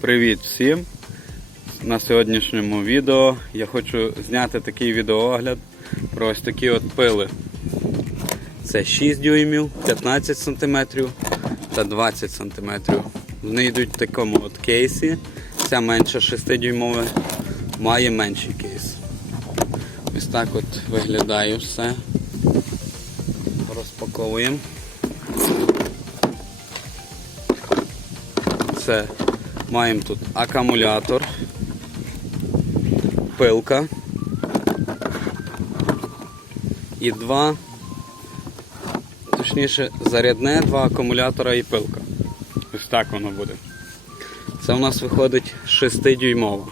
Привіт всім! На сьогоднішньому відео я хочу зняти такий відеоогляд про ось такі от пили. Це 6 дюймів, 15 см та 20 см. Вони йдуть в такому от кейсі. Ця менша 6 дюймова має менший кейс. Ось так от виглядає все. Розпаковуємо. Це маємо тут акумулятор, пилка і два, точніше, зарядне, два акумулятора і пилка. Ось так воно буде. Це у нас виходить 6-дюймово.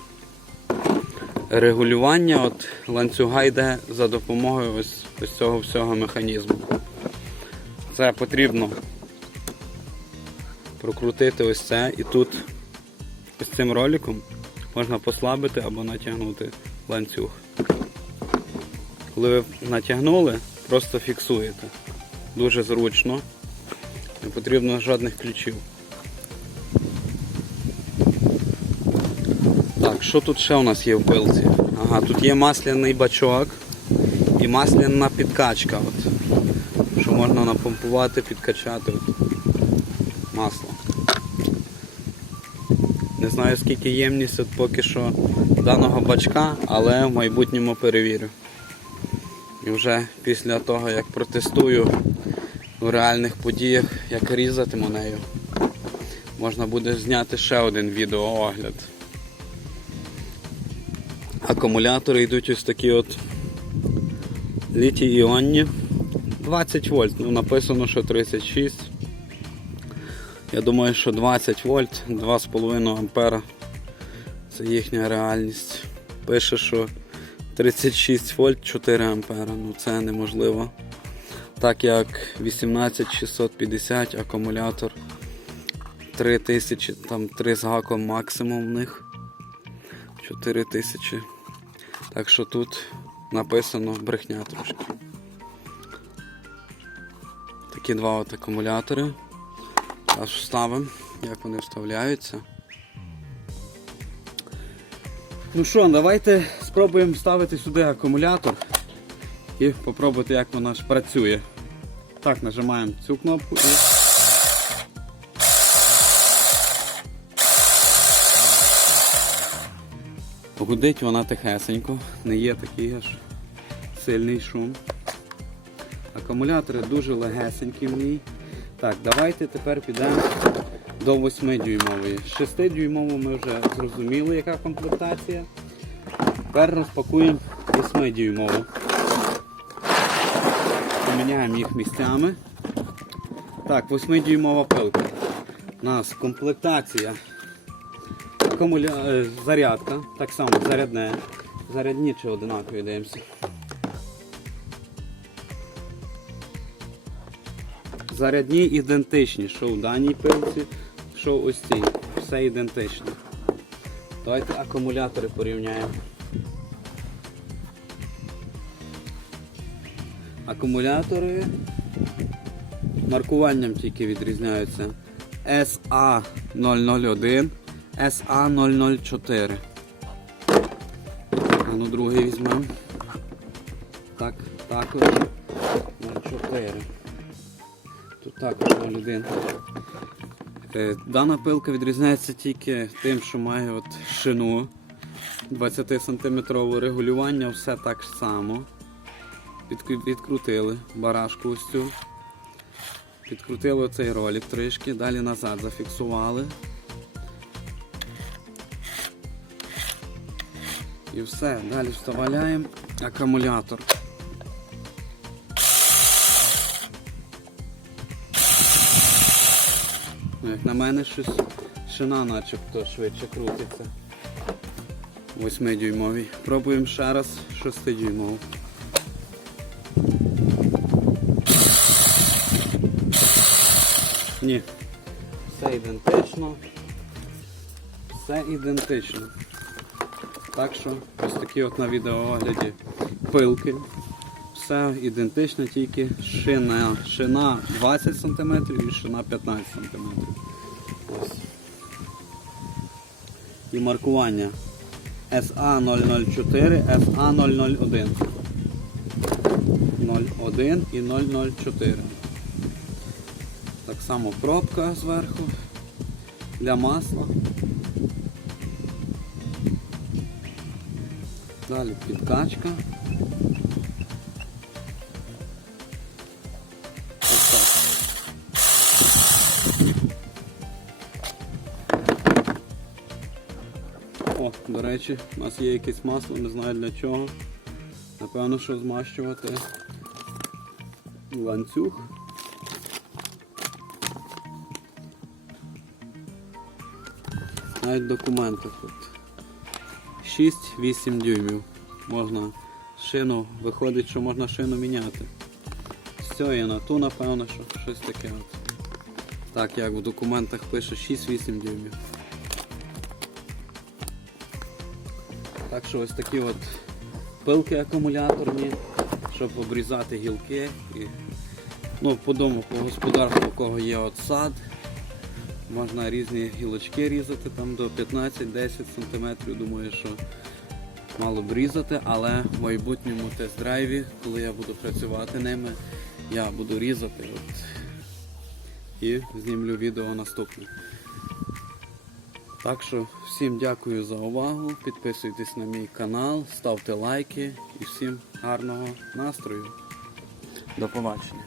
Регулювання от ланцюга йде за допомогою ось, ось цього всього механізму. Це потрібно прокрутити ось це і тут ось цим роликом можна послабити або натягнути ланцюг. Коли ви натягнули, просто фіксуєте. Дуже зручно. Не потрібно жодних ключів. Так, що тут ще у нас є в пилці? Ага, тут є масляний бачок і масляна підкачка. От, що можна напомпувати, підкачати масло. Не знаю скільки ємність от поки що даного бачка, але в майбутньому перевірю. І вже після того як протестую в реальних подіях, як різатиму нею, можна буде зняти ще один відеоогляд. Акумулятори йдуть ось такі от літій іонні 20 вольт, ну написано, що 36. Я думаю, що 20 вольт, 2,5 ампера це їхня реальність. Пише, що 36 вольт 4 ампера. Ну це неможливо. Так як 18650 акумулятор 3000, там 3 з гаком максимум в них. 4000. Так що тут написано брехня трошки. Такі два от акумулятори. Зараз вставимо, як вони вставляються. Ну що, давайте спробуємо вставити сюди акумулятор і попробувати, як вона ж працює. Так, нажимаємо цю кнопку і. Гудить вона тихесенько, не є такий аж сильний шум. Акумулятори дуже легесенькі в ній. Так, давайте тепер підемо до 8-дюймової. 6-дюймову ми вже зрозуміли, яка комплектація. Тепер розпакуємо 8-дюймову. Поміняємо їх місцями. Так, 8-дюймова пилка. У нас комплектація. Акумуля... е, Зарядка, так само зарядне. Зарядні чи одинакові дивимося. Зарядні ідентичні, що в даній пилці, що ось цій. Все ідентично. Давайте акумулятори порівняємо. Акумулятори маркуванням тільки відрізняються. SA001, SA004. А ну другий візьмемо. Так, також 04. Тут також 01. Е, Дана пилка відрізняється тільки тим, що має от шину 20 см регулювання, все так само. Відкрутили барашку ось цю. Підкрутили цей ролик трішки, далі назад зафіксували. І все, далі вставляємо акумулятор. Ну, Як на мене щось шина начебто швидше крутиться. 8-дюймовій. Пробуємо ще раз 6-дюймову. Ні. Все ідентично. Все ідентично. Так що ось такі от на відеоогляді пилки. Все ідентично, тільки шина. Шина 20 см і шина 15 см. Ось. і маркування SA004, SA001. 01 і 004. Так само пробка зверху для масла. Далі підкачка. О, до речі, у нас є якесь масло, не знаю для чого. Напевно, що змащувати ланцюг. Навіть документи тут. 6-8 дюймів. Можна шину, виходить, що можна шину міняти. Цього і на ту, напевно, що щось таке. От. Так, як в документах пише 6-8 дюймів. Так що ось такі от пилки акумуляторні, щоб обрізати гілки. І, ну, по дому, по господарству, у кого є от сад, можна різні гілочки різати там до 15-10 см. Думаю, що мало б різати, але в майбутньому тест-драйві, коли я буду працювати ними, я буду різати от, і знімлю відео наступне. Так що всім дякую за увагу. Підписуйтесь на мій канал, ставте лайки і всім гарного настрою. До побачення.